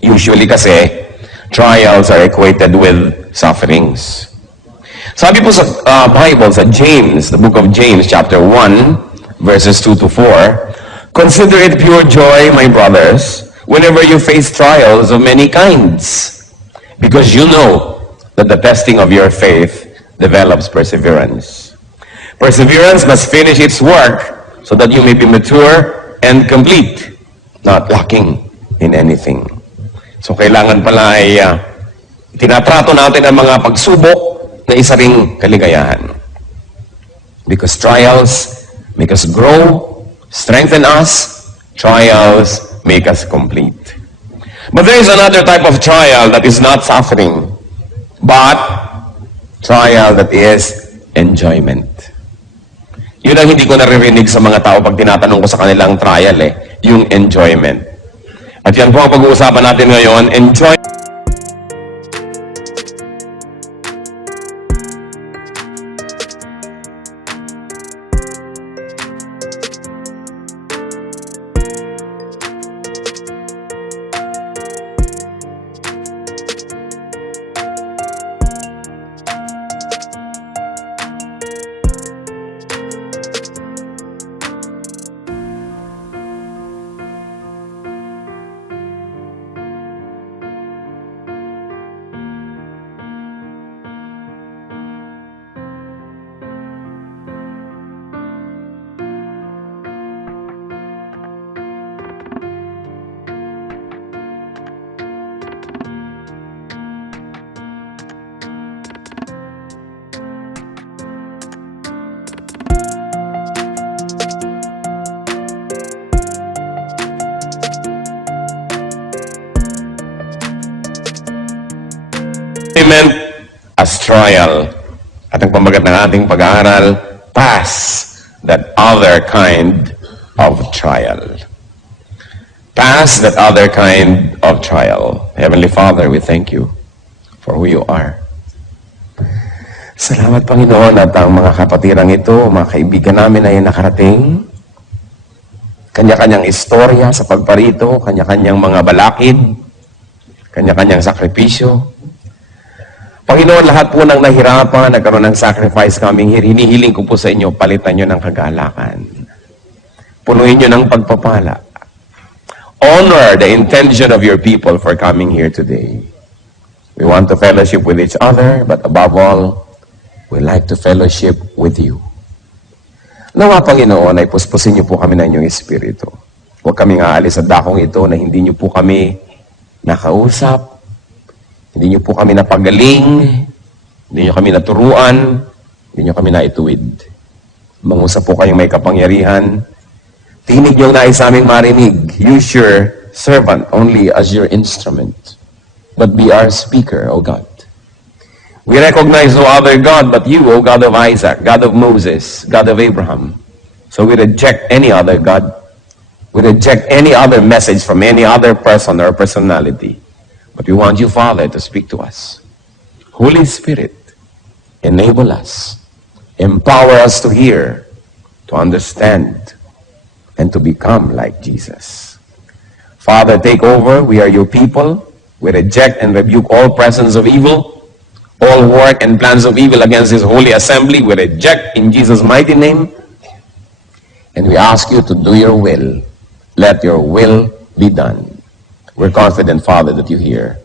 Usually kasi, trials are equated with sufferings. Sabi po sa Bible, sa James, the book of James, chapter 1, verses 2 to 4, "Consider it pure joy, my brothers, whenever you face trials of many kinds, because you know that the testing of your faith develops perseverance. Perseverance must finish its work so that you may be mature and complete, not lacking in anything." So kailangan pala ay tinatrato natin ang mga pagsubok na isa ring kaligayahan. Because trials make us grow, strengthen us, trials make us complete. But there is another type of trial that is not suffering, but trial that is enjoyment. Yun ang hindi ko naririnig sa mga tao pag tinatanong ko sa kanilang trial yung enjoyment. At yan po ang pag-uusapan natin ngayon, enjoy. As trial. At ang pamagat ng ating pag-aaral, pass that other kind of trial. Pass that other kind of trial. Heavenly Father, we thank you for who you are. Salamat, Panginoon, at ang mga kapatirang ito, mga kaibigan namin ay nakarating. Kanya-kanyang istorya sa pagparito, kanya-kanyang mga balakid, kanya-kanyang sakripisyo. Panginoon, lahat po ng nahirapan, nagkaroon ng sacrifice coming here, hinihiling ko po sa inyo, palitan nyo ng kagalakan. Punuin nyo ng pagpapala. Honor the intention of your people for coming here today. We want to fellowship with each other, but above all, we like to fellowship with you. Nawa, Panginoon, ay puspusin nyo po kami ng inyong espiritu. Huwag kaming aalis sa dakong ito na hindi nyo po kami nakausap, hindi nyo po kami napagaling, hindi nyo kami naturuan, hindi nyo kami naituwid. Mangusap po kayong may kapangyarihan. Tinig nyo nais aming marinig. Use your servant only as your instrument. But be our speaker, O God. We recognize no other God but you, O God of Isaac, God of Moses, God of Abraham. So we reject any other God. We reject any other message from any other person or personality. But we want you, Father, to speak to us. Holy Spirit, enable us. Empower us to hear, to understand, and to become like Jesus. Father, take over. We are your people. We reject and rebuke all presence of evil, all work and plans of evil against this holy assembly. We reject in Jesus' mighty name. And we ask you to do your will. Let your will be done. We're confident, Father, that you hear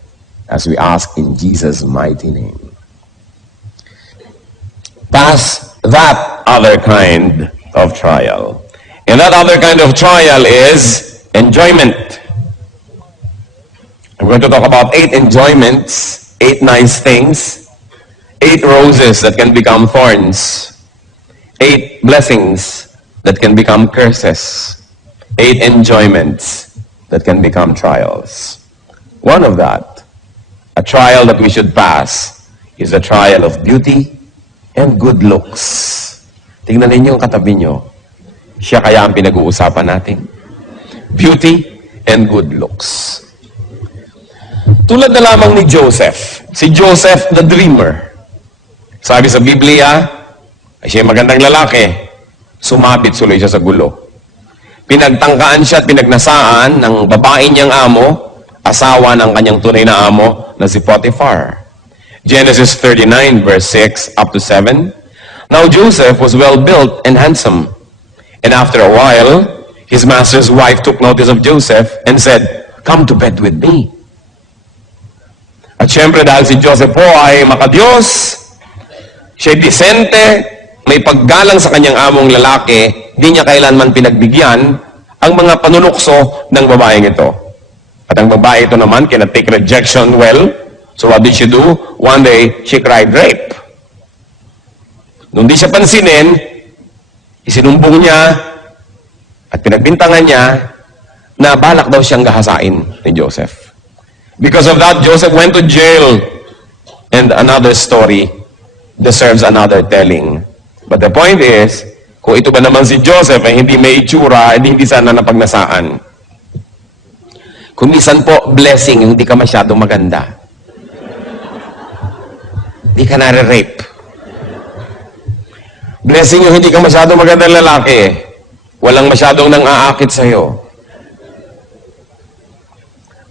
as we ask in Jesus' mighty name. Pass that other kind of trial. And that other kind of trial is enjoyment. I'm going to talk about 8 enjoyments, 8 nice things, 8 roses that can become thorns, 8 blessings that can become curses, 8 enjoyments that can become trials. One of that, a trial that we should pass, is a trial of beauty and good looks. Tingnan ninyo yung katabi nyo. Siya kaya ang pinag-uusapan natin. Beauty and good looks. Tulad na lamang ni Joseph. Si Joseph the dreamer. Sabi sa Biblia, siya magandang lalaki. Sumabit suloy siya sa gulo. Pinagtangkaan siya at pinagnasaan ng babae niyang amo asawa ng kanyang tunay na amo na si Potiphar. Genesis 39 verse 6 up to 7. Now Joseph was well built and handsome. And after a while, his master's wife took notice of Joseph and said, "Come to bed with me." At syempre dahil si Joseph po ay makadiyos, siya'y disente, may paggalang sa kanyang among lalaki, di niya kailanman pinagbigyan ang mga panunukso ng babaeng ito. At ang babae ito naman, cannot take rejection well. So what did she do? One day, she cried rape. Nung di siya pansinin, isinumbong niya at pinagbintangan niya na balak daw siyang gahasain ni Joseph. Because of that, Joseph went to jail. And another story deserves another telling. But the point is, kung ito ba naman si Joseph ay hindi may itsura, hindi sana napagnasaan. Kung minsan po, blessing yung hindi ka masyadong maganda. Hindi ka nare-rape. Blessing yung hindi ka masyadong magandang lalaki. Walang masyadong nang aakit sa'yo.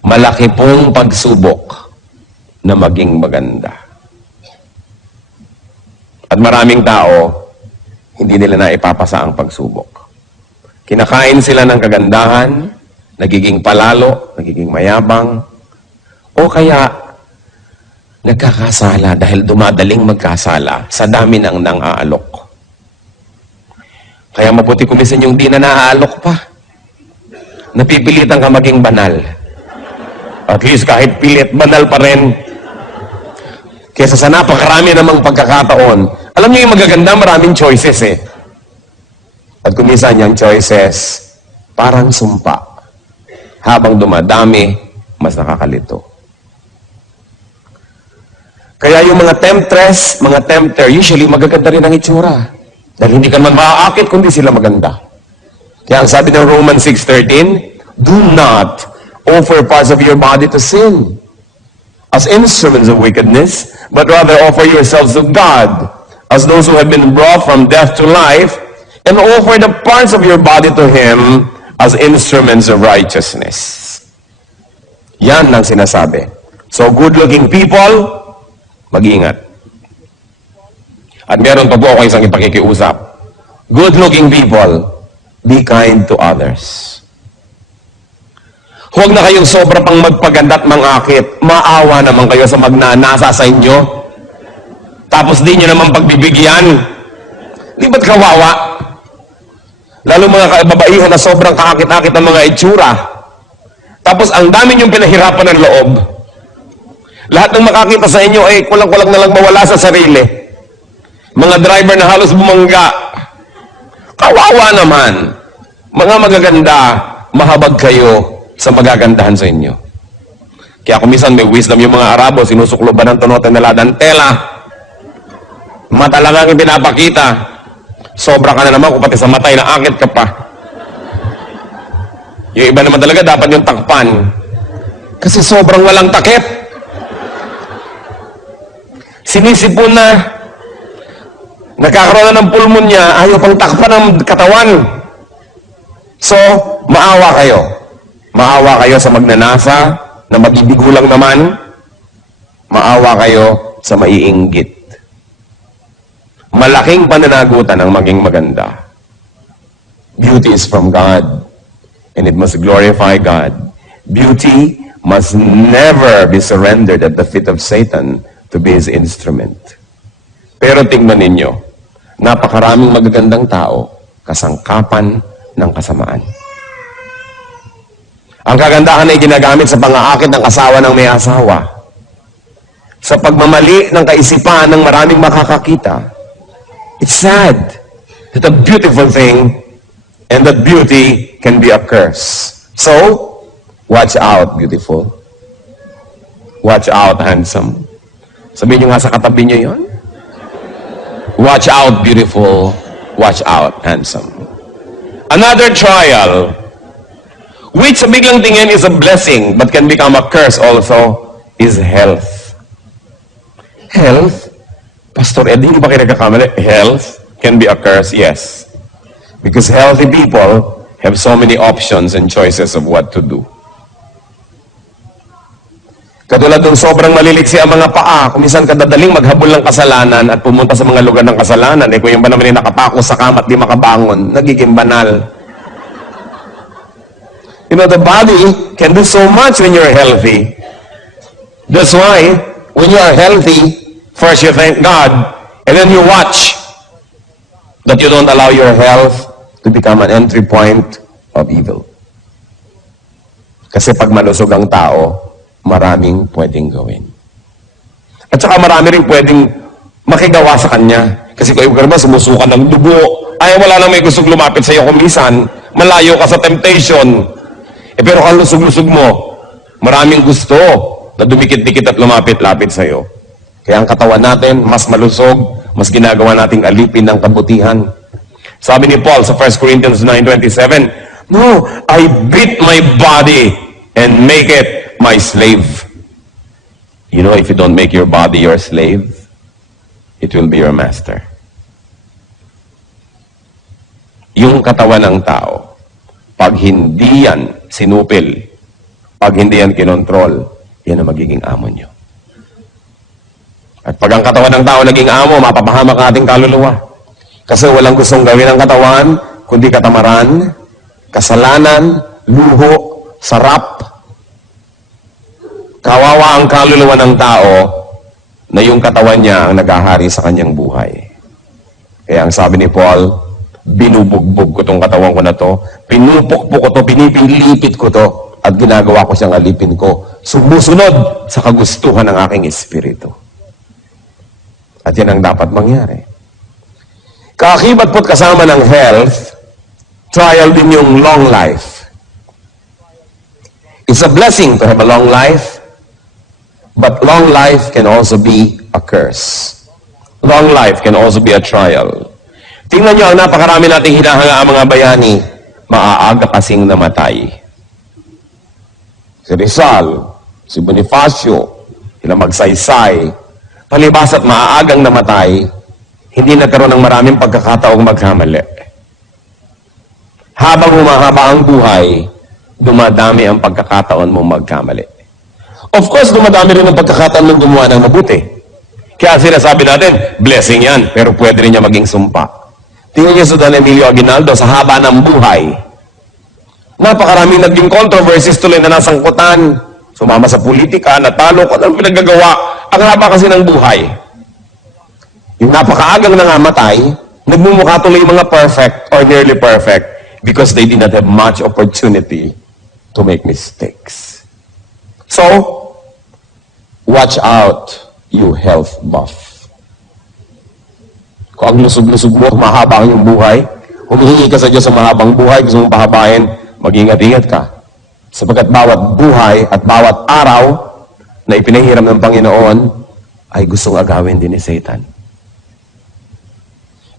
Malaki pong pagsubok na maging maganda. At maraming tao, hindi nila na ipapasa ang pagsubok. Kinakain sila ng kagandahan, nagiging palalo, nagiging mayabang, o kaya nagkakasala dahil dumadaling magkasala sa dami ng nang-aalok. Kaya mabuti kumisan yung di na naaalok pa. Napipilitan ka maging banal. At least kahit pilit, banal pa rin. Kesa sa napakarami namang pagkakataon. Alam niyo yung magaganda, maraming choices eh. At kumisan yung choices, parang sumpa. Habang dumadami, mas nakakalito. Kaya yung mga temptress, mga tempter, usually magaganda rin ang itsura. Dahil hindi ka naman maaakit kundi sila maganda. Kaya ang sabi ng Romans 6:13, do not offer parts of your body to sin as instruments of wickedness, but rather offer yourselves to God as those who have been brought from death to life, and offer the parts of your body to Him as instruments of righteousness. Yan ang sinasabi. So good-looking people, mag-ingat. At meron pa po ako isang ipakikiusap. Good-looking people, be kind to others. Huwag na kayong sobra pang magpaganda at mangakit. Maawa naman kayo sa magnanasa sa inyo. Tapos di nyo naman pagbibigyan. Di ba't kawawa? Lalo mga kababaihan na sobrang kakakit-akit ng mga itsura. Tapos ang dami nyong pinahirapan ng loob. Lahat ng makakita sa inyo ay kulang-kulang na lang mawala sa sarili. Mga driver na halos bumangga. Kawawa naman. Mga magaganda, mahabag kayo sa magagandahan sa inyo. Kaya kung minsan may wisdom yung mga Arabo, sinusukloban ng tunote na ladantela. Mata lang ang pinapakita. Sobra ka na naman kung pati sa matay na akit ka pa. Yung iba naman talaga dapat yung takpan. Kasi sobrang walang takip. Sinisipon na. Nagkakaroon na ng pulmonya, ayaw pang takpan ng katawan. So, maawa kayo. Maawa kayo sa magnanasa, na mag-ibigo lang naman. Maawa kayo sa maiinggit. Malaking pananagutan ang maging maganda. Beauty is from God, and it must glorify God. Beauty must never be surrendered at the feet of Satan to be his instrument. Pero tingnan ninyo, napakaraming magagandang tao, kasangkapan ng kasamaan. Ang kagandahan ay ginagamit sa pang-aakit ng asawa ng may asawa. Sa pagmamali ng kaisipan ng maraming makakakita. It's sad that a beautiful thing and that beauty can be a curse. So, watch out, beautiful. Watch out, handsome. Sabihin nyo nga sa katabi nyo yun. Watch out, beautiful. Watch out, handsome. Another trial, which sa biglang tingin is a blessing, but can become a curse also, is health. Health? Pastor Ed, hindi ba kayo nagkakamali? Health can be a curse, yes. Because healthy people have so many options and choices of what to do. Katulad ng sobrang maliliksi ang mga paa, kung minsan kadadaling maghabol ng kasalanan at pumunta sa mga lugar ng kasalanan, kung yung ba naman yung nakapako sa kama at di makabangon, nagiging banal. You know, the body can do so much when you're healthy. That's why, when you are healthy, first you thank God, and then you watch that you don't allow your health to become an entry point of evil. Kasi pag malusog ang tao, maraming pwedeng gawin. At saka marami rin pwedeng makigawa sa kanya. Kasi kung ikaw naman sumusukan ng dugo, ay wala lang may gustong lumapit sa iyo kung minsan, malayo ka sa temptation. Pero kung lusog-lusog mo, maraming gusto na dumikit-dikit at lumapit-lapit sa iyo. Kaya ang katawan natin, mas malusog, mas ginagawa nating alipin ng kabutihan. Sabi ni Paul sa 1 Corinthians 9:27, "No, I beat my body and make it my slave." You know, if you don't make your body your slave, it will be your master. Yung katawan ng tao, pag hindi yan sinupil, pag hindi yan kinontrol, yan ang magiging amo nyo. At pag ang katawan ng tao naging amo, mapapahamak ang ating kaluluwa. Kasi walang gustong gawin ng katawan, kundi katamaran, kasalanan, luho, sarap. Kawawa ang kaluluwa ng tao na yung katawan niya ang naghahari sa kanyang buhay. Kaya ang sabi ni Paul, binubugbog ko tong katawan ko na to, pinupukpok ko to, pinipilipit ko to, at ginagawa ko siyang alipin ko, sumusunod sa kagustuhan ng aking espiritu. At yan ang dapat mangyari. Kaakibat po't kasama ng health, trial din yung long life. It's a blessing to have a long life, but long life can also be a curse. Long life can also be a trial. Tingnan nyo, ang napakarami nating hinahanga ang mga bayani, maaaga kasing namatay. Si Rizal, si Bonifacio, sila Magsaysay, palibas at maaagang namatay, hindi nagkaroon ng maraming pagkakataong magkamali. Habang humahaba ang buhay, dumadami ang pagkakataon mong magkamali. Of course, dumadami rin ang pagkakataon mong gumawa ng mabuti. Kaya sinasabi natin, blessing yan, pero pwede rin niya maging sumpa. Tingnan niyo sa Don Emilio Aguinaldo, sa haba ng buhay, napakaraming naging controversies tuloy na nasangkutan, sumama sa politika, natalo ko ng pinagagawa, ang haba kasi ng buhay. Yung napakaagang nangamatay, nagmumukha tuloy yung mga perfect or nearly perfect because they did not have much opportunity to make mistakes. So, watch out, you health buff. Kung ang lusog-lusog mo, mahaba ang iyong buhay, humihingi ka sa Diyos sa mahabang buhay, gusto mong pahabain, mag-ingat-ingat ka. Sapagkat bawat buhay at bawat araw na ipinahiram ng Panginoon ay gustong agawin din ni Satan.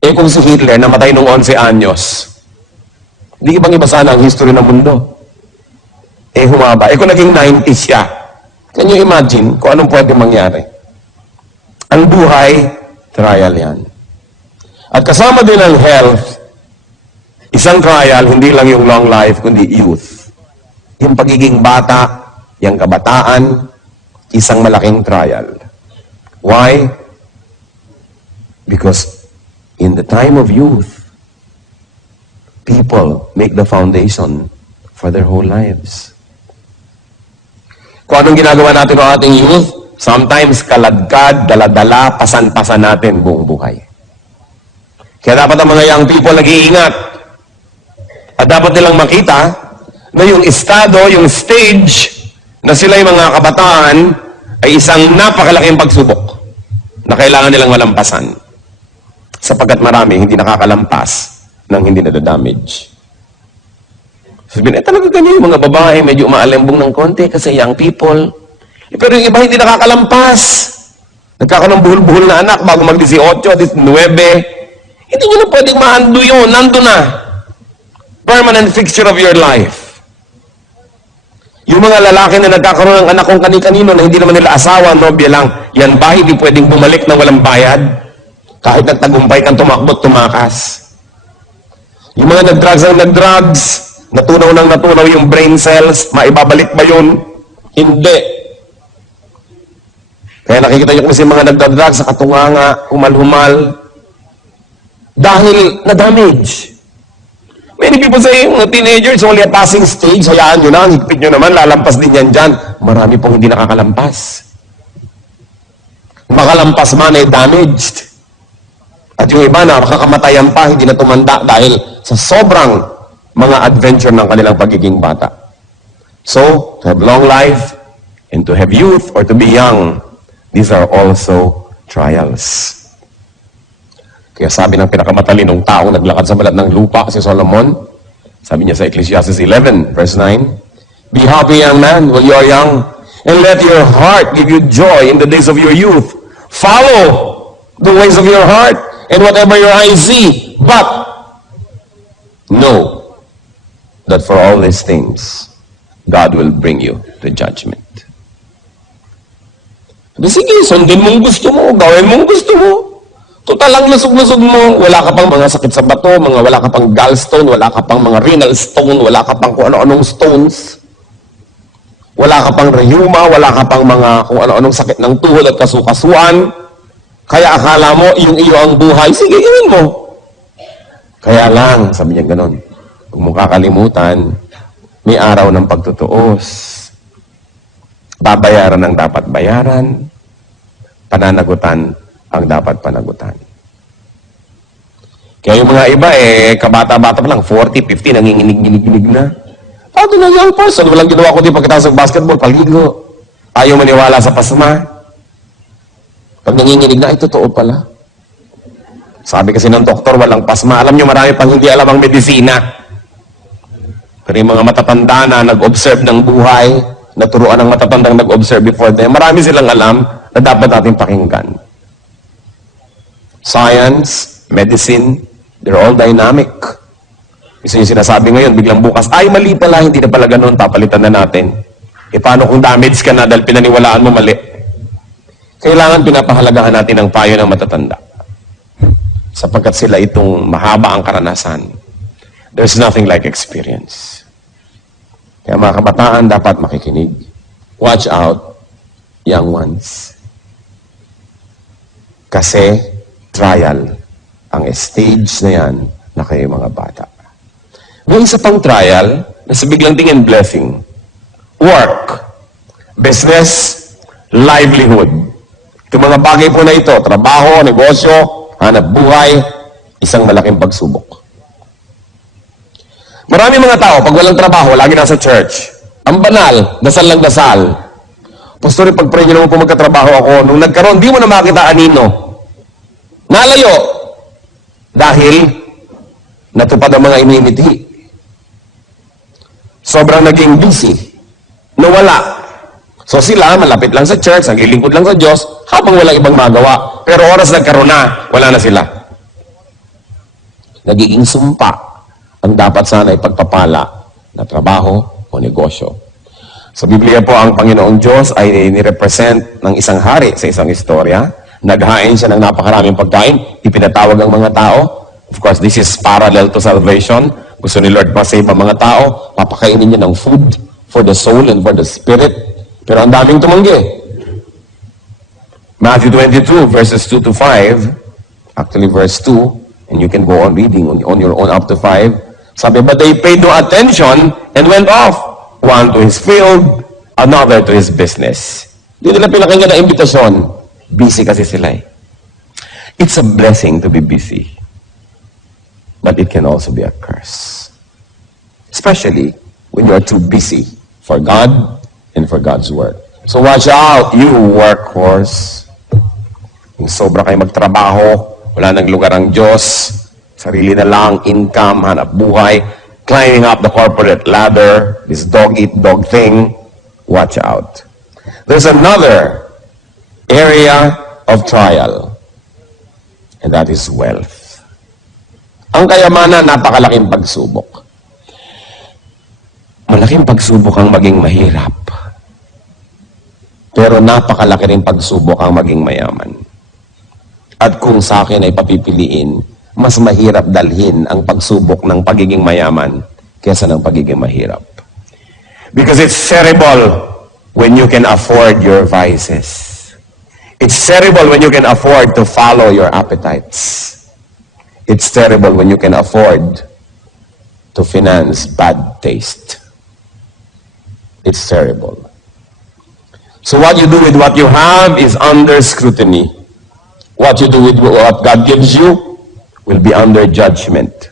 Kung si Hitler namatay nung 11 anyos, hindi ibang-iba sana ang history ng mundo. Humaba. Kung naging 90 siya, can you imagine kung anong pwede mangyari? Ang buhay, trial yan. At kasama din ang health, isang trial, hindi lang yung long life, kundi youth. Yung pagiging bata, yung kabataan, isang malaking trial. Why? Because in the time of youth, people make the foundation for their whole lives. Kung anong ginagawa natin ng ating youth, sometimes kaladkad, daladala, pasan-pasan natin buong buhay. Kaya dapat ang mga young people nag-iingat. At dapat nilang makita na yung estado, yung stage na sila yung mga kabataan ay isang napakalaking pagsubok na kailangan nilang malampasan. Sapagkat marami hindi nakakalampas nang hindi nadadamage. Sabihin, talaga ganyan yung mga babae, medyo umaalembong ng konti kasi young people. Pero yung iba hindi nakakalampas. Nagkakaroon ng buhol-buhol na anak bago mag-18, 19. Hindi nyo na pwedeng maando yun. Nando na. Permanent fixture of your life. Yung mga lalaki na nagkakaroon ng anak kung kani-kanino na hindi naman nila asawa, nobya lang, yan ba hindi pwedeng bumalik na walang bayad? Kahit nagtagumpay kang tumakbot, tumakas. Yung mga nag-drugs, natunaw yung brain cells, maibabalik ba yun? Hindi. Kaya nakikita nyo kasi mga nagdadrag sa katunganga, humal-humal, dahil na-damage. Many people say, mga teenagers, only a passing stage, hayaan nyo na, higpit nyo naman, lalampas din yan dyan. Marami pong hindi nakakalampas. Makalampas man ay damaged. At yung iba na makakamatayan pa, hindi na tumanda dahil sa sobrang mga adventure ng kanilang pagiging bata. So, to have long life, and to have youth, or to be young, these are also trials. Kaya sabi ng pinakamatalinong taong naglakad sa balat ng lupa, si Solomon, sabi niya sa Ecclesiastes 11, verse 9, Be happy, young man, while you are young, and let your heart give you joy in the days of your youth. Follow the ways of your heart, and whatever your eyes see, but know that for all these things, God will bring you to judgment. Sige, sundin mong gusto mo, gawin mong gusto mo. Total lang lusog-lusog mo, wala ka pang mga sakit sa bato, wala ka pang gallstone, wala ka pang mga renal stone, wala ka pang kung ano-anong stones, wala ka pang rheuma, wala ka pang mga kung ano-anong sakit ng tuhod at kasukasuan. Kaya akala mo, yung iyo ang buhay, sige, gawin mo. Kaya lang, sabi niya ganon, huwag mo kakalimutan, may araw ng pagtutuos. Babayaran ang dapat bayaran, pananagutan ang dapat panagutan. Kaya yung mga iba, kabata-bata pa lang, 40, 50, nanginginig-ginig na. Ito na young person, walang ginawa ko din pagkatapos ng basketball, paligo. Ayaw maniwala sa pasma. Pag nanginginig na, ay totoo pala. Sabi kasi ng doktor, walang pasma. Alam nyo, marami pang hindi alam ang medisina. Pero yung mga matatanda na nag-observe ng buhay, naturuan ng matatandang nag-observe before them, marami silang alam na dapat natin pakinggan. Science, medicine, they're all dynamic. Isa yung sinasabi ngayon, biglang bukas, ay mali pala, hindi na pala ganun, papalitan na natin. Paano kung damage ka na dahil pinaniwalaan mo mali? Kailangan pinapahalagahan natin ang payo ng matatanda. Sapagkat sila itong mahaba ang karanasan. There's nothing like experience. Kaya mga kabataan dapat makikinig. Watch out, young ones. Kasi trial ang stage na yan na kayo mga bata. May isa pang trial na sa biglang tingin blessing. Work, business, livelihood. Itong mga bagay po na ito, trabaho, negosyo, hanap buhay, isang malaking pagsubok. Marami mga tao, pag walang trabaho, lagi nasa church. Ang banal, dasal lang dasal. Pastor, pag-pray nyo naman po magkatrabaho ako. Nung nagkaroon, di mo na makita anino. Nalayo. Dahil, natupad ang mga inimiti. Sobrang naging busy. Nawala. So sila, malapit lang sa church, naglilingkod lang sa Diyos, habang walang ibang magawa. Pero oras nagkaroon na, wala na sila. Nagiging sumpa ang dapat sana ipagpapala na trabaho o negosyo. Sa Biblia po, ang Panginoong Diyos ay nirepresent ng isang hari sa isang istorya. Naghain siya ng napakaraming pagkain, ipinatawag ang mga tao. Of course, this is parallel to salvation. Gusto ni Lord ma-save ang mga tao, papakainin niya ng food for the soul and for the spirit. Pero ang daming tumanggi. Matthew 22, verses 2 to 5, actually verse 2, and you can go on reading on your own up to 5. Sabi, but they paid no attention and went off. One to his field, another to his business. Hindi nila pinakinggan na imbitasyon. Busy kasi sila eh. It's a blessing to be busy. But it can also be a curse. Especially when you are too busy for God and for God's work. So watch out, you workhorse. Kung sobra kayo magtrabaho, wala nang lugar ang Diyos, sarili na lang, income, hanap buhay, climbing up the corporate ladder, this dog-eat-dog thing, watch out. There's another area of trial, and that is wealth. Ang kayamanan, napakalaking pagsubok. Malaking pagsubok ang maging mahirap. Pero napakalaki rin pagsubok ang maging mayaman. At kung sa akin ay papipiliin, mas mahirap dalhin ang pagsubok ng pagiging mayaman kaysa ng pagiging mahirap. Because it's terrible when you can afford your vices. It's terrible when you can afford to follow your appetites. It's terrible when you can afford to finance bad taste. It's terrible. So what you do with what you have is under scrutiny. What you do with what God gives you will be under judgment.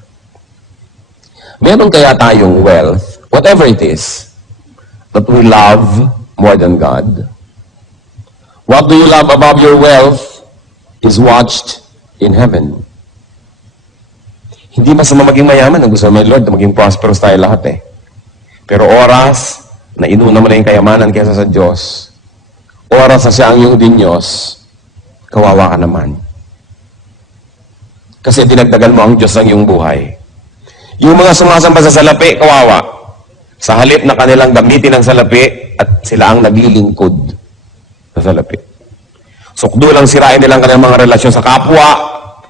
Meron kaya tayong wealth, whatever it is, that we love more than God? What do you love above your wealth is watched in heaven. Hindi masama maging mayaman. Ang gusto naman, Lord, na maging prosperous tayo lahat eh. Pero oras na inuna mo na yung kayamanan kaysa sa Diyos, oras na siya ang iyong Diyos, kawawa ka naman. Kasi dinagdagan mo ang Diyos ng iyong buhay. Yung mga sumasamba sa salapi, kawawa. Sa halip na kanilang gamitin ang salapi at sila ang naglilingkod sa salapi. Sukdo lang sirain nilang kanilang mga relasyon sa kapwa,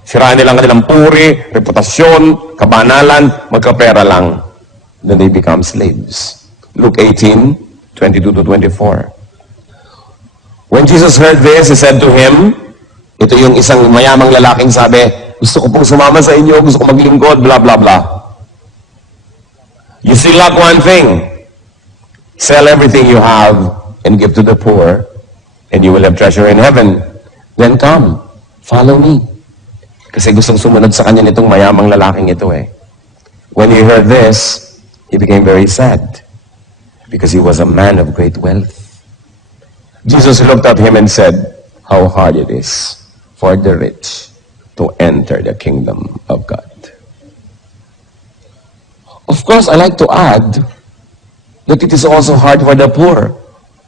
sirain nilang kanilang puri, reputasyon, kabanalan, magkapera lang. Then they become slaves. Luke 18, 22 to 24. When Jesus heard this, He said to him, ito yung isang mayamang lalaking sabi, gusto ko pong sumama sa inyo, gusto ko maglingkod, blah, blah, blah. You still lack one thing. Sell everything you have and give to the poor, and you will have treasure in heaven. Then come, follow me. Kasi gustong sumunod sa kanya nitong mayamang lalaking ito eh. When he heard this, he became very sad because he was a man of great wealth. Jesus looked at him and said, how hard it is for the rich to enter the kingdom of God. Of course, I like to add that it is also hard for the poor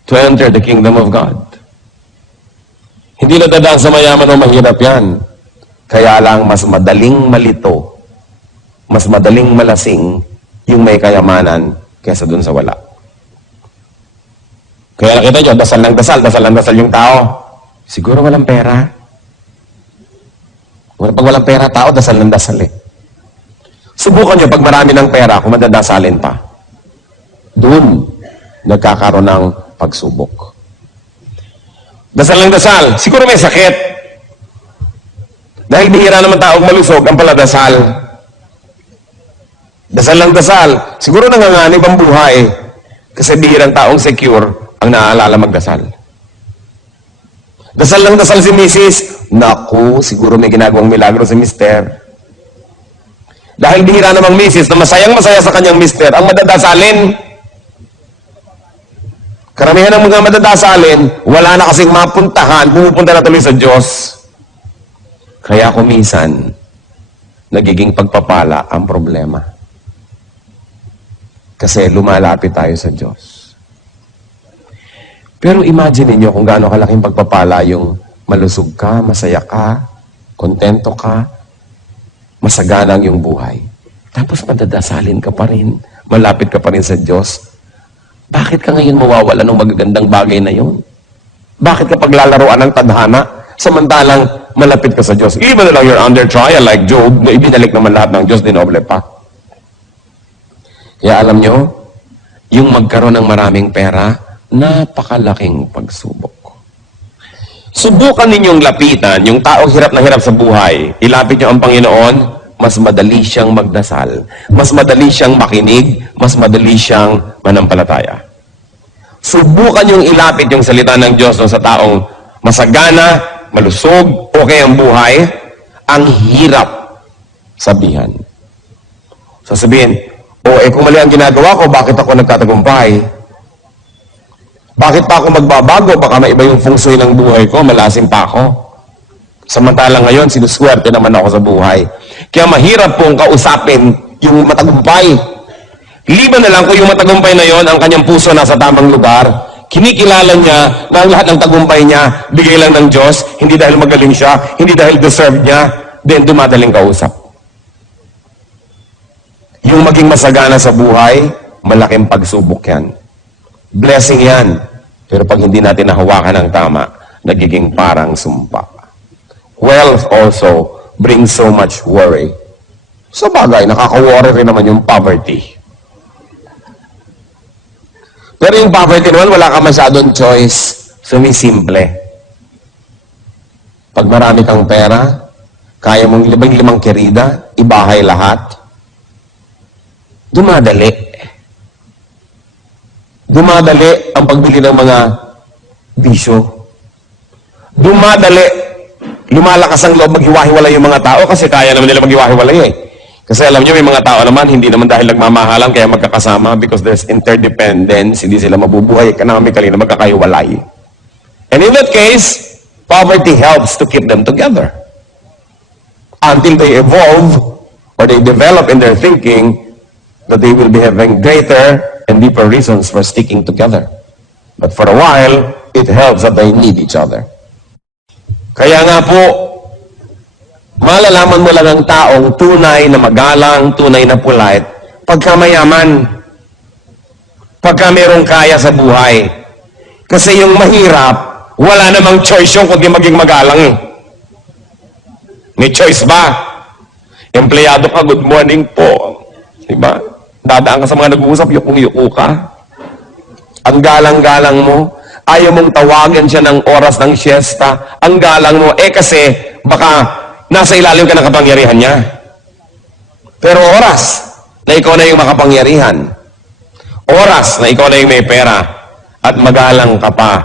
to enter the kingdom of God. Hindi nadadaan sa mayaman o mahirap yan. Kaya lang mas madaling malito, mas madaling malasing yung may kayamanan kaysa dun sa wala. Kaya nakita nyo, dasal ng dasal yung tao. Siguro walang pera. Pag walang pera tao, dasal ng dasal eh. Subukan nyo pag marami ng pera, kung madadasalin pa. Doon, nagkakaroon ng pagsubok. Dasal ng dasal, siguro may sakit. Dahil bihira naman taong malusog ang paladasal. Dasal ng dasal, siguro nanganganib ang buhay. Kasi bihirang taong secure ang naaalala magdasal. Dasal ng dasal si Mrs. Naku, siguro may ginagawang milagro si Mr. Dahil bihira namang Mrs. na masayang-masaya sa kanyang Mr. ang madadasalin. Karamihan ng mga madadasalin, wala na kasing mapuntahan, pumupunta na tuloy sa Diyos. Kaya kumisan, nagiging pagpapala ang problema. Kasi lumalapit tayo sa Diyos. Pero imagine niyo kung gaano kalaking pagpapala yung malusog ka, masaya ka, kontento ka, masagana ang iyong buhay. Tapos madadasalin ka pa rin, malapit ka pa rin sa Diyos. Bakit ka ngayon mawawala ng magagandang bagay na yun? Bakit ka paglalaroan ng tadhana, samantalang malapit ka sa Diyos? Even though you're under trial like Job, na ibinalik naman lahat ng Diyos, dinoble pa. Kaya alam nyo, yung magkaroon ng maraming pera, napakalaking pagsubok. Subukan ninyong lapitan, yung tao hirap na hirap sa buhay, ilapit nyo ang Panginoon, mas madali siyang magdasal, mas madali siyang makinig, mas madali siyang manampalataya. Subukan yung ilapit yung salita ng Diyos sa taong masagana, malusog, okay ang buhay, ang hirap sabihan. Sasabihin, kung mali ang ginagawa ko, bakit ako nagtatagumpay? Bakit pa ako magbabago? Baka maiba yung feng shui ng buhay ko, malasim pa ako. Samantalang ngayon, sinuswerte naman ako sa buhay. Kaya mahirap pong kausapin yung matagumpay. Liban na lang kung yung matagumpay na yon, ang kanyang puso nasa tamang lugar, kinikilala niya na ang lahat ng tagumpay niya, bigay lang ng Diyos, hindi dahil magaling siya, hindi dahil deserve niya, then dumadaling kausap. Yung maging masagana sa buhay, malaking pagsubok yan. Blessing yan. Pero pag hindi natin nahawakan ng tama, nagiging parang sumpa. Wealth also brings so much worry. Sa bagay, nakaka-worry rin naman yung poverty. Pero yung poverty naman, wala ka masyadong choice. Sumisimple. Pag marami kang pera, kaya mong limang kirida, ibahay lahat. Dumadali. Dumadali ang pagbili ng mga bisyo. Dumadali. Lumalakas ang loob maghiwa-hiwalay yung mga tao kasi kaya naman nila maghiwa-hiwalay eh. Kasi alam niyo, may mga tao naman, hindi naman dahil nagmamahalan kaya magkakasama because there's interdependence, hindi sila mabubuhay economically na magkakahiwalay. And in that case, poverty helps to keep them together. Until they evolve or they develop in their thinking that they will be having greater and deeper reasons for sticking together. But for a while, it helps that they need each other. Kaya nga po, malalaman mo lang ang taong tunay na magalang, tunay na polite, pagka mayaman, pagka merong kaya sa buhay. Kasi yung mahirap, wala namang choice yung kundi maging magalang eh. May choice ba? Empleyado ka, good morning po. Diba? Dadaan ka sa mga nag-uusap, yukong-yuko ka. Ang galang-galang mo, ayaw mong tawagan siya ng oras ng siesta. Ang galang mo, kasi baka nasa ilalim ka ng kapangyarihan niya. Pero oras na ikaw na yung makapangyarihan. Oras na ikaw na yung may pera at magalang ka pa.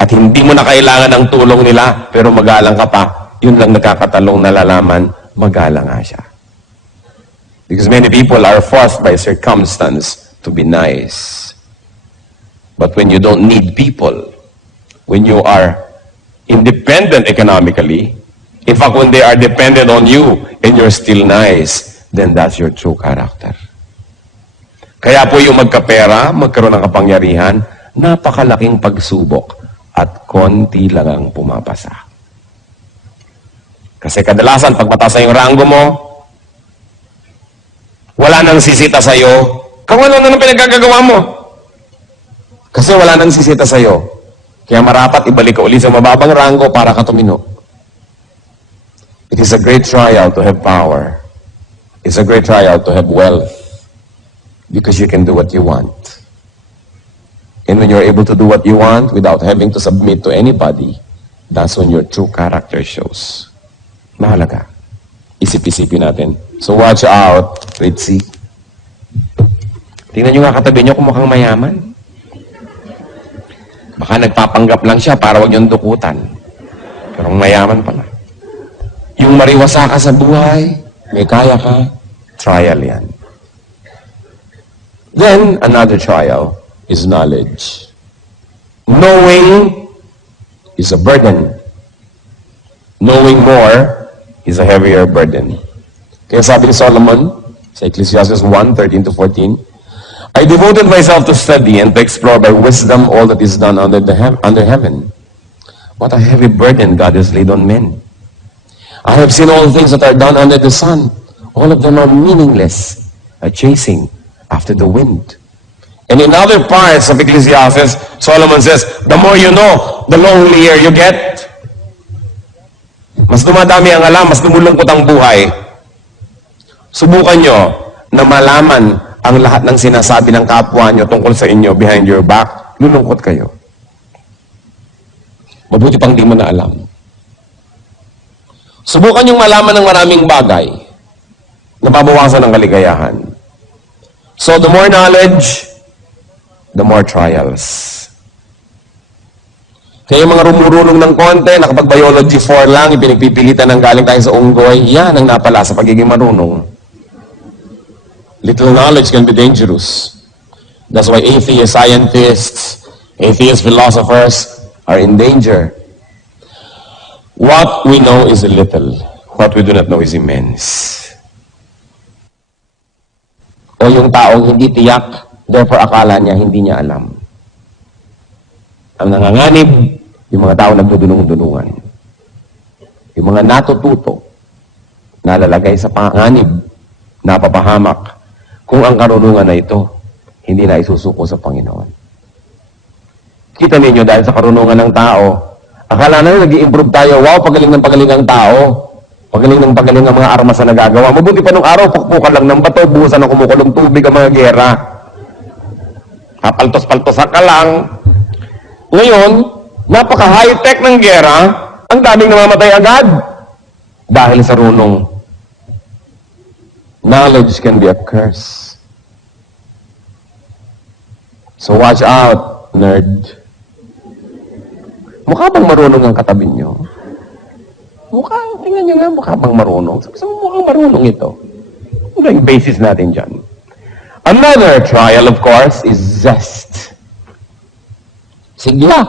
At hindi mo na kailangan ng tulong nila, pero magalang ka pa. Yun lang nakakatalong nalalaman, magalang nga siya. Because many people are forced by circumstance to be nice. But when you don't need people, when you are independent economically, in fact, when they are dependent on you and you're still nice, then that's your true character. Kaya po yung magkapera, magkaroon ng kapangyarihan, napakalaking pagsubok at konti lang ang pumapasa. Kasi kadalasan, pag mataas na yung ranggo mo, wala nang sisita sa'yo, kung ano na pinagkagagawa mo. Kasi wala nang sisita sa'yo. Kaya marapat ibalik ka ulit sa mababang ranggo para ka tumino. It is a great trial to have power. It's a great trial to have wealth. Because you can do what you want. And when you're able to do what you want without having to submit to anybody, that's when your true character shows. Mahalaga. Isip-isipin natin. So watch out, Ritzy. Tingnan nyo nga katabi nyo kung mukhang mayaman. Baka nagpapanggap lang siya para wag niyong dukutan. Pero mayaman pala. Yung mariwasa ka sa buhay, may kaya ka, trial yan. Then, another trial is knowledge. Knowing is a burden. Knowing more is a heavier burden. Kaya sabi ni Solomon, sa Ecclesiastes 1:13-14, I devoted myself to study and to explore by wisdom all that is done under heaven. What a heavy burden God has laid on men. I have seen all things that are done under the sun. All of them are meaningless, a chasing after the wind. And in other parts of Ecclesiastes, Solomon says, the more you know, the lonelier you get. Mas dumadami ang alam, mas lumulungkot ang buhay. Subukan nyo na malaman ang lahat ng sinasabi ng kapwa nyo tungkol sa inyo behind your back, lulungkot kayo. Mabuti pang di mo na alam. Subukan yung malaman ng maraming bagay na babawasan ng kaligayahan. So the more knowledge, the more trials. Kaya yung mga rumurunong ng konti, nakapag-biology 4 lang, ipinagpipilitan ng galing tayo sa unggoy, yan ang napala sa pagiging marunong. Little knowledge can be dangerous. That's why atheist scientists, atheist philosophers are in danger. What we know is little. What we do not know is immense. O yung taong hindi tiyak, therefore akala niya hindi niya alam. Ang nanganganib, yung mga tao nagdudunong-dunungan. Yung mga natututo, nalalagay sa panganib, napapahamak, kung ang karunungan na ito, hindi na isusuko sa Panginoon. Kita ninyo, dahil sa karunungan ng tao, akala na nag-i-improve tayo, wow, pagaling ng pagaling ang tao, pagaling ng pagaling ang mga armas na nagagawa. Mabuti pa nung araw, pukpukan lang ng bato, buhusan ng kumukulong tubig ang mga gera. Kapaltos-paltosan ka lang. Ngayon, napaka-high-tech ng gera, Ang daming namamatay agad dahil sa runong. Knowledge can be a curse. So watch out, nerd. Mukha bang marunong ang katabi nyo? Tingnan nyo nga, mukha bang marunong? Sabi mo, mukhang marunong ito. Ano yung basis natin dyan? Another trial, of course, is zest. Sigla.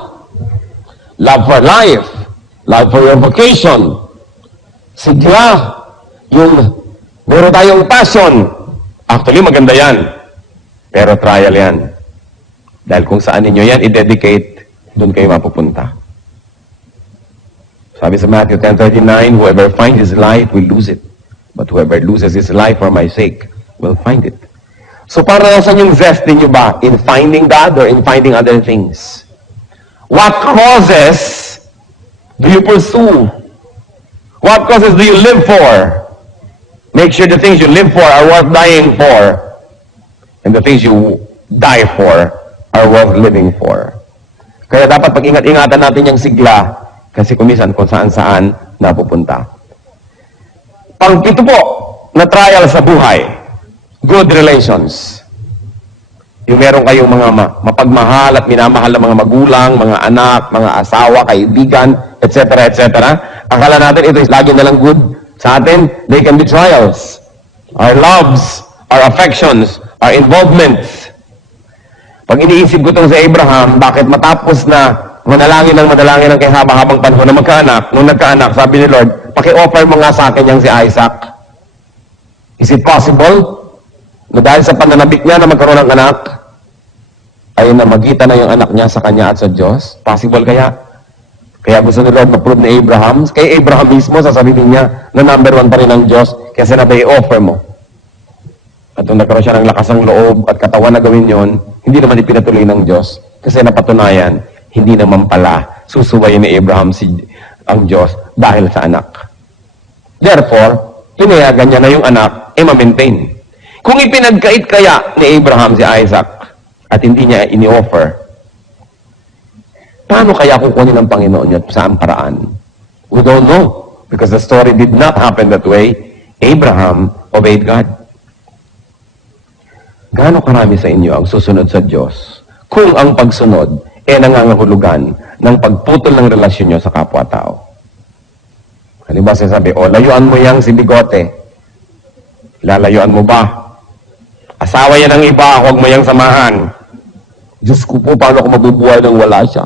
Love for life. Love for your vocation. Sigla. Yung meron tayong passion. Actually, maganda yan. Pero trial yan. Dahil kung saan ninyo yan i-dedicate, doon kayo mapupunta. Sabi sa Matthew 10:39, whoever finds his life will lose it. But whoever loses his life for my sake will find it. So para nasan yung zest ninyo ba? In finding God or in finding other things? What causes do you pursue? What causes do you live for? Make sure the things you live for are worth dying for. And the things you die for are worth living for. Kaya dapat pag-ingat-ingatan natin yung sigla kasi kumisan kung saan-saan napupunta. Pang-pito po na trial sa buhay, good relations. Yung meron kayong mga mapagmahal at minamahal na mga magulang, mga anak, mga asawa, kaibigan, etc., etc. Akala natin ito is lagi na lang good sa atin. They can be trials. Our loves, our affections, our involvements. Pag iniisip ko itong si Abraham, bakit matapos na manalangin ng kay haba-habang panahon na magkaanak, nung nagkaanak, sabi ni Lord, paki-offer mo nga sa akin yung si Isaac. Is it possible na dahil sa pananabik niya na magkaroon ng anak, ay namagitan na yung anak niya sa kanya at sa Diyos? Possible kaya? Kaya gusto ni Lord ma-prove ni Abraham, kay Abraham mismo, sasabihin niya na number 1 pa rin ang Diyos, kaya sinabi, i-offer mo. At nung nagkaroon siya ng lakas ng loob at katawan na gawin yon, hindi naman ipinatuloy ng Diyos. Kasi napatunayan, hindi naman pala susuwayin ni Abraham ang Diyos dahil sa anak. Therefore, pinayagan niya na yung anak, ma-maintain. Kung ipinagkait kaya ni Abraham si Isaac at hindi niya ini-offer, paano kaya kukunin ng Panginoon yun? Saan paraan? We don't know. Because the story did not happen that way. Abraham obeyed God. Gaano karami sa inyo ang susunod sa Diyos kung ang pagsunod nangangahulugan ng pagputol ng relasyon nyo sa kapwa-tao? Halimbawa sinasabi, layuan mo yang si Bigote. Lalayuan mo ba? Asawa yan ng iba, huwag mo yang samahan. Diyos ko po, paano ako mabubuhay nang wala siya?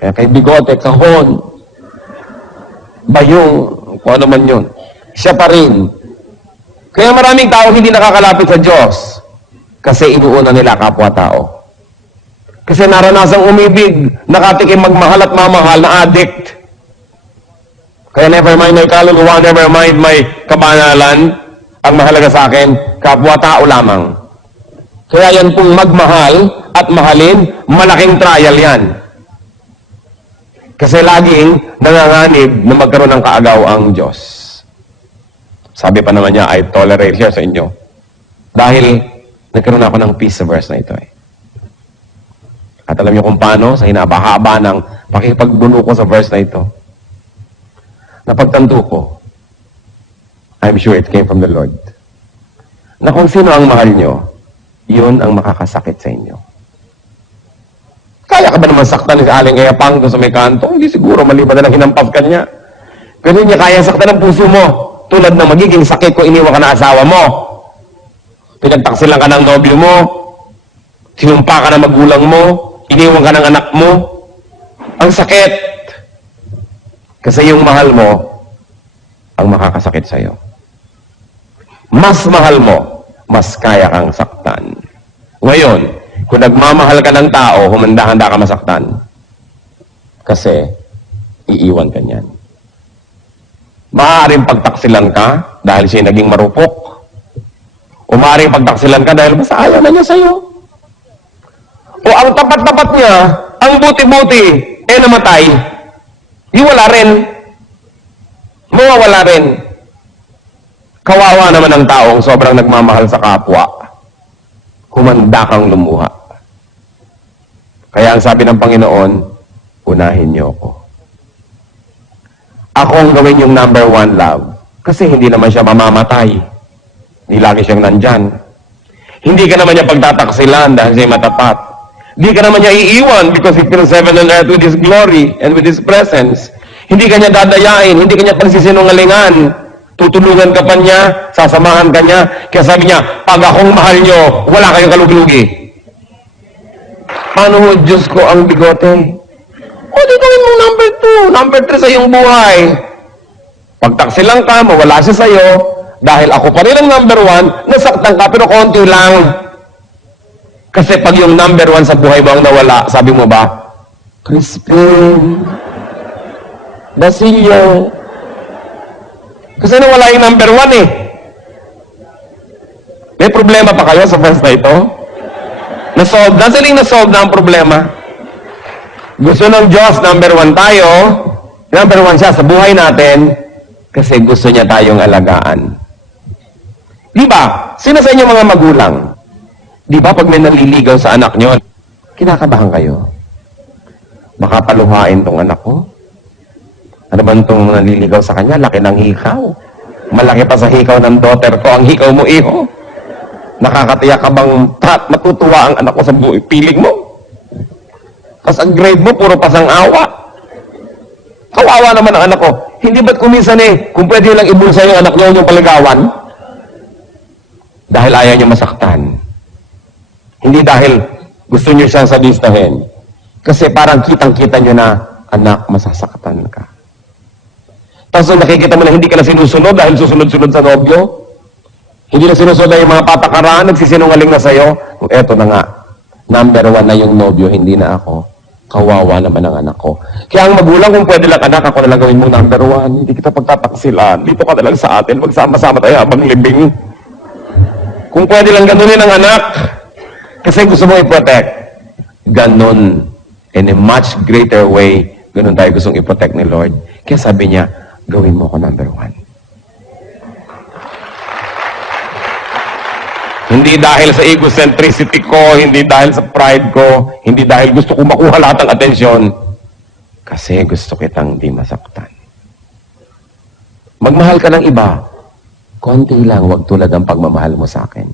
Kaya kay Bigote, kahon. Bayong, kung ano man yun. Siya pa rin. Kaya maraming tao hindi nakakalapit sa Diyos kasi inuuna nila kapwa-tao. Kasi naranasang umibig, nakatikim magmahal at mamahal na addict. Kaya never mind my kaluluwa, never mind my kabanalan, ang mahalaga sa akin, kapwa-tao lamang. Kaya yan pong magmahal at mahalin, malaking trial yan. Kasi laging nanganganib na magkaroon ng kaagaw ang Diyos. Sabi pa naman niya, I tolerate here sa inyo. Dahil nagkaroon ako ng peace sa verse na ito. At alam niyo kung paano, sa hinaba-haba ng pakipagbuno ko sa verse na ito. Napagtanto ko, I'm sure it came from the Lord, na kung sino ang mahal niyo, yun ang makakasakit sa inyo. Kaya ka ba naman saktan ni Aling Eyapang doon sa may kanto? Hindi siguro, maliban na lang hinampaf ka niya. Pero hindi niya kaya saktan ang puso mo. Tulad ng magiging sakit kung iniwan ka na asawa mo. Pinagtaksilan ka ng nobyo mo. Sinumpa ka ng magulang mo. Iniwan ka ng anak mo. Ang sakit. Kasi yung mahal mo, ang makakasakit sa'yo. Mas mahal mo, mas kaya kang saktan. Ngayon, kung nagmamahal ka ng tao, humanda-handa ka masaktan. Kasi, iiwan ka niyan. Maaaring pagtaksilan ka dahil siya naging marupok. O maaaring pagtaksilan ka dahil mas ayaw na niya sa'yo. O ang tapat-tapat niya, ang buti-buti, namatay. Wala rin. Mawawala rin. Kawawa naman ang taong sobrang nagmamahal sa kapwa. Humanda kang lumuha. Kaya ang sabi ng Panginoon, unahin niyo ako. akong gawin yung number one love. Kasi hindi naman siya mamamatay. Hindi lagi siyang nandyan. Hindi ka naman niya pagtataksilan dahil siya'y matapat. Hindi ka naman niya iiwan because He fills heaven and earth with His glory and with His presence. Hindi ka niya dadayain, hindi ka niya pagsisinungalingan. Tutulungan ka pa niya, sasamahan ka niya. Kaya sabi niya, pag akong mahal niyo, wala kayong kaluglugi. Paano mo, Diyos ko, ang bigote? O, di gawin mong number 2, number 3 sa iyong buhay. Pagtaksilan ka, mawala siya sa'yo, dahil ako pa rin ang number 1, nasaktan ka, pero konti lang. Kasi pag yung number 1 sa buhay mo ang nawala, sabi mo ba, Crispin, Basilio. Kasi nawala yung number 1 eh. May problema pa kayo sa verse na ito? Nasolve, nasaling nasolve na ang problema. Gusto ng Diyos, number 1 tayo. Number 1 siya sa buhay natin kasi gusto niya tayong alagaan. Di ba? Sino sa inyo mga magulang? Di ba pag may naliligaw sa anak nyo, kinakabahan kayo? Baka paluhain tong anak ko. Ano ba itong naliligaw sa kanya? Laki ng hikaw. Malaki pa sa hikaw ng daughter ko. Ang hikaw mo, iho. Nakakatiyak ka bang matutuwa ang anak ko sa piling mo? Tapos ang grade mo, puro pasang awa. Kawawa naman ang anak ko. Hindi ba't kuminsan kung pwede lang ibulsa yung anak niyo yung paligawan? Dahil ayaw niyo masaktan. Hindi dahil gusto niyo siyang sadistahin. Kasi parang kitang-kita niyo na, anak, masasaktan ka. Tapos nakikita mo na hindi ka na sinusunod dahil susunod-sunod sa nobyo. Hindi na sinusunod na yung mga patakaran, nagsisinungaling na sa'yo. Kung eto na nga, number 1 na yung nobyo, hindi na ako. Kawawa naman ang anak ko. Kaya ang magulang, kung pwede lang, anak, ako na lang gawin mo number 1. Hindi kita pagtataksilan. Dito ka na lang sa atin. Magsama-sama tayo habang libing. Kung pwede lang ganunin ang anak. Kasi gusto mo i-protect. Ganon. In a much greater way, ganon tayo gustong i-protect ni Lord. Kaya sabi niya, gawin mo ko number 1. Hindi dahil sa egocentricity ko, hindi dahil sa pride ko, hindi dahil gusto ko makuha lahat ng atensyon. Kasi gusto kitang di masaktan. Magmahal ka ng iba, konti lang, wag tulad ang pagmamahal mo sa akin.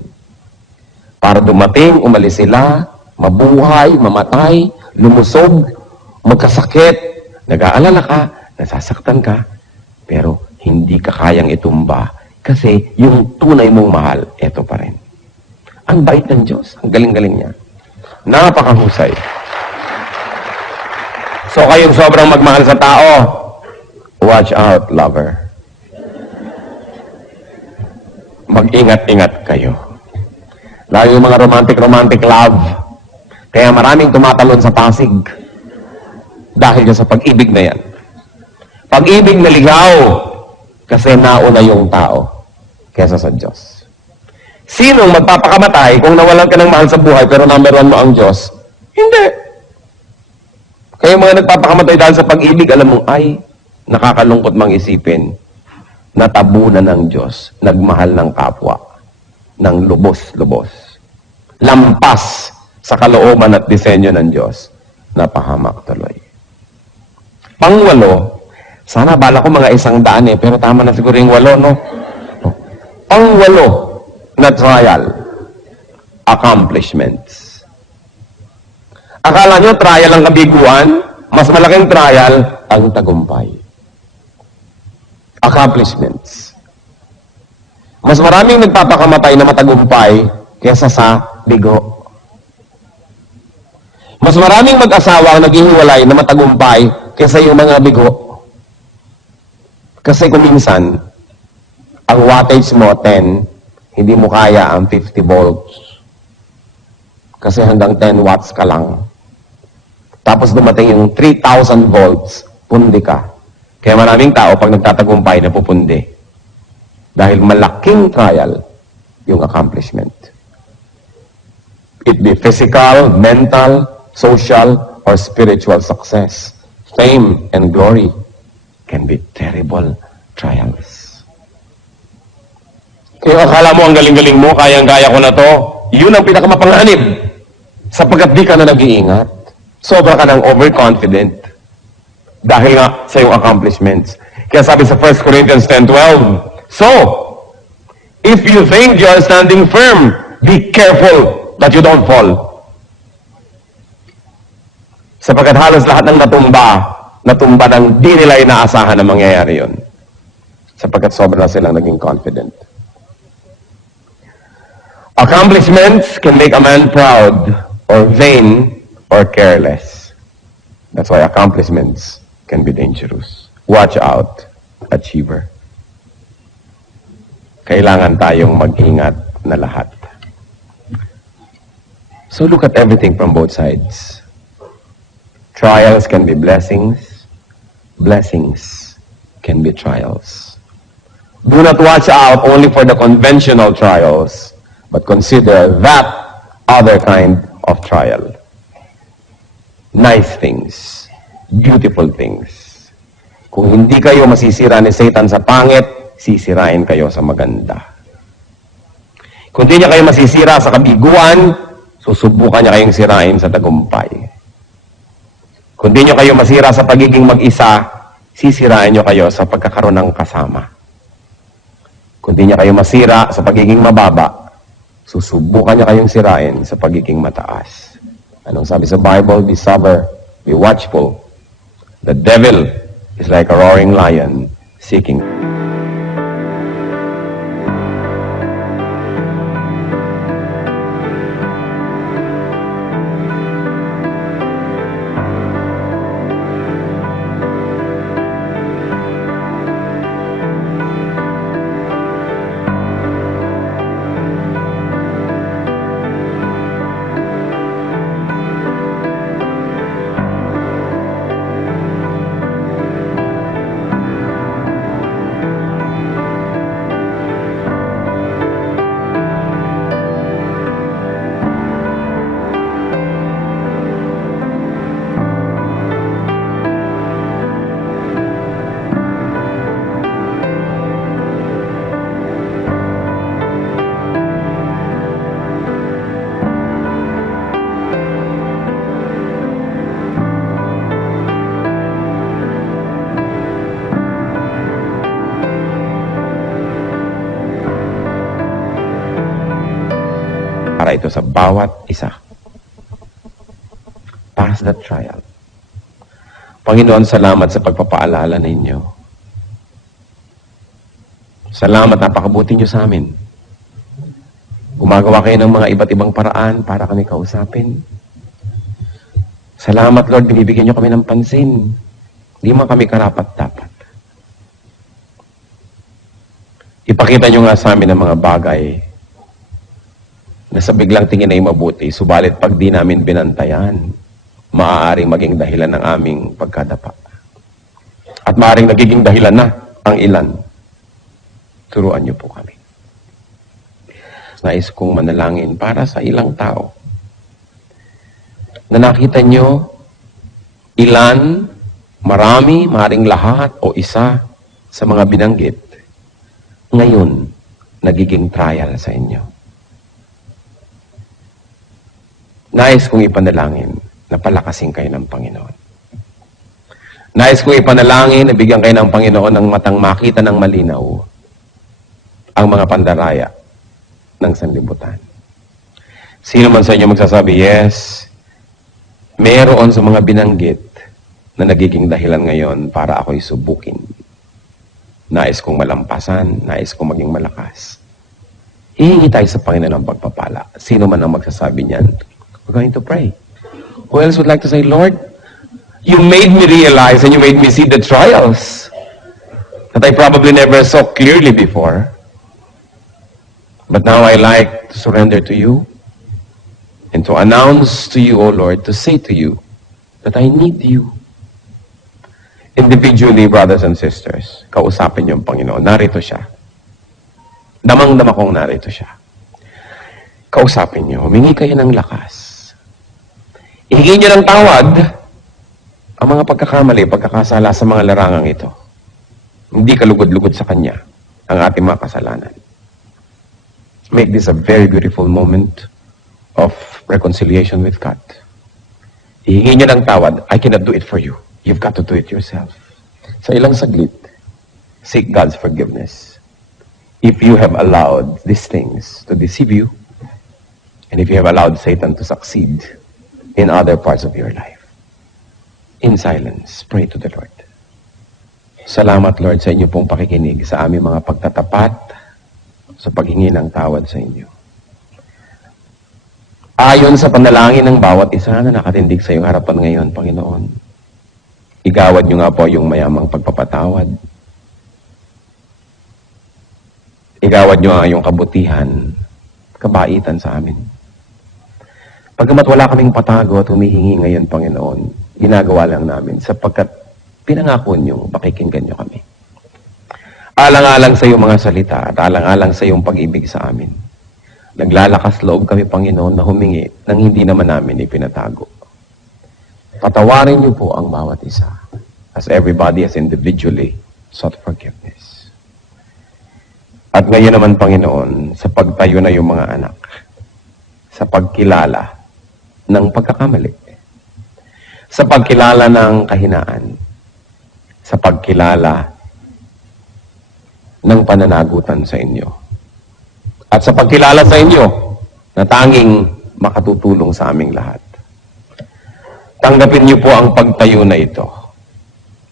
Para dumating, umalis sila, mabuhay, mamatay, lumusog, magkasakit, nag-aalala ka, nasasaktan ka, pero hindi ka kayang itumba kasi yung tunay mong mahal, eto pa rin. Ang bait ng Diyos. Ang galing-galing niya. Napakahusay. So kayong sobrang magmahal sa tao, watch out, lover. Mag-ingat-ingat kayo. Lalo yung mga romantic love. Kaya maraming tumatalon sa Pasig. Dahil sa pag-ibig na yan. Pag-ibig na ligaw. Kasi nauna yung tao kesa sa Diyos. Sinong magpapakamatay kung nawalan ka ng mahal sa buhay pero number 1 mo ang Diyos? Hindi. Kaya mga nagpapakamatay dahil sa pag-ibig, alam mo, ay, nakakalungkot mang isipin, natabunan ng Diyos, nagmahal ng kapwa, ng lubos-lubos. Lampas sa kalooban at disenyo ng Diyos, napahamak tuloy. Pang-8, sana bala ko mga 100 pero tama na siguro yung 8, no? Pang-8, na trial, accomplishments. Akala nyo, trial ang kabiguan? Mas malaking trial, ang tagumpay. Accomplishments. Mas maraming nagpapakamatay na matagumpay kesa sa bigo. Mas maraming mag-asawa ang naghihiwalay na matagumpay kesa yung mga bigo. Kasi kung minsan, ang wattage mo, 10, hindi mo kaya ang 50 volts. Kasi hanggang 10 watts ka lang. Tapos dumating yung 3,000 volts, pundi ka. Kaya maraming tao pag nagtatagumpay na pupundi. Dahil malaking trial yung accomplishment. It be physical, mental, social, or spiritual success. Fame and glory can be terrible trials. Kaya akala mo ang galing-galing mo, kayang-kaya ko na to, yun ang pinakamapanganib. Sapagkat di ka na nag-iingat. Sobra ka ng overconfident. Dahil nga sa iyong accomplishments. Kaya sabi sa 1 Corinthians 10:12, so, if you think you are standing firm, be careful that you don't fall. Sapagkat halos lahat ng natumba ng di nila inaasahan na mangyayari yun. Sapagkat sobra silang naging confident. Accomplishments can make a man proud, or vain, or careless. That's why accomplishments can be dangerous. Watch out, achiever. Kailangan tayong mag-ingat na lahat. So look at everything from both sides. Trials can be blessings. Blessings can be trials. Do not watch out only for the conventional trials, but consider that other kind of trial. Nice things. Beautiful things. Kung hindi kayo masisira ni Satan sa pangit, sisirain kayo sa maganda. Kung hindi niya kayo masisira sa kabiguan, susubukan niya kayong sirain sa tagumpay. Kung hindi niyo kayo masira sa pagiging mag-isa, sisirain niyo kayo sa pagkakaroon ng kasama. Kung hindi niya kayo masira sa pagiging mababa, susubukan niya kayong sirain sa pagiging mataas. Anong sabi sa Bible? Be sober, be watchful. The devil is like a roaring lion seeking. Para ito sa bawat isa. Pass that trial. Panginoon, salamat sa pagpapaalala ninyo. Salamat, napakabuti nyo sa amin. Gumagawa kayo ng mga iba't ibang paraan para kami kausapin. Salamat, Lord, binibigyan nyo kami ng pansin. Hindi man kami karapat-dapat. Ipakita nyo nga sa amin ang mga bagay na sa biglang tingin ay mabuti, subalit pag di namin binantayan, maaaring maging dahilan ng aming pagkadapa. At maaaring nagiging dahilan na ang ilan. Turuan niyo po kami. Nais kong manalangin para sa ilang tao na nakita niyo ilan, marami, maaaring lahat o isa sa mga binanggit ngayon nagiging trial sa inyo. Nais kong ipanalangin na palakasin kayo ng Panginoon. Nais kong ipanalangin na bigyan kayo ng Panginoon ng matang makita ng malinaw ang mga pandaraya ng sanlibutan. Sino man sa inyo magsasabi, yes, meron sa mga binanggit na nagiging dahilan ngayon para ako'y subukin. Nais kong malampasan, nais kong maging malakas. Hihingi tayo sa Panginoon ng pagpapala. Sino man ang magsasabi niyan, we're going to pray. Who else would like to say, Lord, you made me realize and you made me see the trials that I probably never saw clearly before. But now I like to surrender to you and to announce to you, O Lord, to say to you that I need you. Individually, brothers and sisters, kausapin niyo ang Panginoon. Narito siya. Damang-dama kong narito siya. Kausapin niyo. Humingi kayo ng lakas. Ihingi niyo ng tawad ang mga pagkakamali, pagkakasala sa mga larangang ito. Hindi kalugod-lugod sa Kanya ang ating mga kasalanan. Make this a very beautiful moment of reconciliation with God. Ihingi niyo ng tawad. I cannot do it for you. You've got to do it yourself. Sa ilang saglit, seek God's forgiveness. If you have allowed these things to deceive you, and if you have allowed Satan to succeed in other parts of your life, in silence, pray to the Lord. Salamat, Lord, sa inyo pong pakikinig sa aming mga pagtatapat, sa paghingi ng tawad sa inyo. Ayon sa panalangin ng bawat isa na nakatindig sa iyong harapan ngayon, Panginoon, igawad niyo nga po yung mayamang pagpapatawad. Igawad niyo ang iyong kabutihan, kabaitan sa amin. Pagkamat wala kaming patago at humihingi ngayon, Panginoon, ginagawa lang namin sapagkat pinangako niyong pakikinggan niyo kami. Alang-alang sa iyong mga salita at alang-alang sa iyong pag-ibig sa amin. Naglalakas loob kami, Panginoon, na humingi nang hindi naman namin ipinatago. Patawarin niyo po ang bawat isa as everybody has individually sought forgiveness. At ngayon naman, Panginoon, sa pagtayo na yung mga anak, sa pagkilala ng pagkakamali, sa pagkilala ng kahinaan, sa pagkilala ng pananagutan sa inyo, at sa pagkilala sa inyo na tanging makatutulong sa aming lahat. Tanggapin niyo po ang pagtayo na ito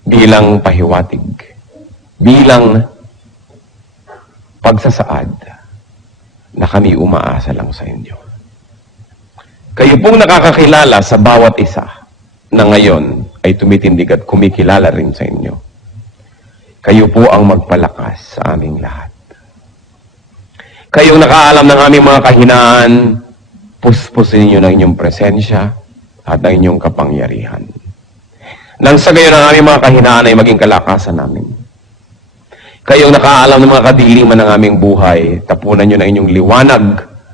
bilang pahiwatig, bilang pagsasaad na kami umaasa lang sa inyo. Kayo pong nakakakilala sa bawat isa na ngayon ay tumitindig at kumikilala rin sa inyo. Kayo po ang magpalakas sa aming lahat. Kayong nakaalam ng aming mga kahinaan, puspusin niyo ng inyong presensya at ang inyong kapangyarihan. Nang sa gayon ang aming mga kahinaan ay maging kalakasan namin. Kayong nakaalam ng mga kadiliman ng aming buhay, tapunan niyo ng inyong liwanag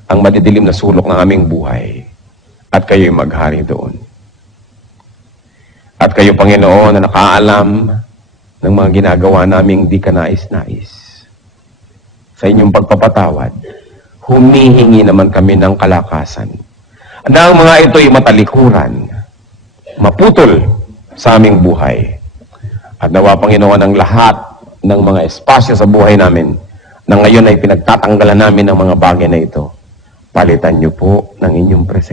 ang madidilim na sulok ng aming buhay. At kayo'y maghari doon. At kayo, Panginoon, na nakaalam ng mga ginagawa naming di ka nais-nais. Sa inyong pagpapatawad, humihingi naman kami ng kalakasan. Na ang mga ito'y matalikuran, maputol sa aming buhay. At nawa, Panginoon, ang lahat ng mga espasyo sa buhay namin na ngayon ay pinagtatanggalan namin ng mga bagay na ito, palitan niyo po ng inyong presensya.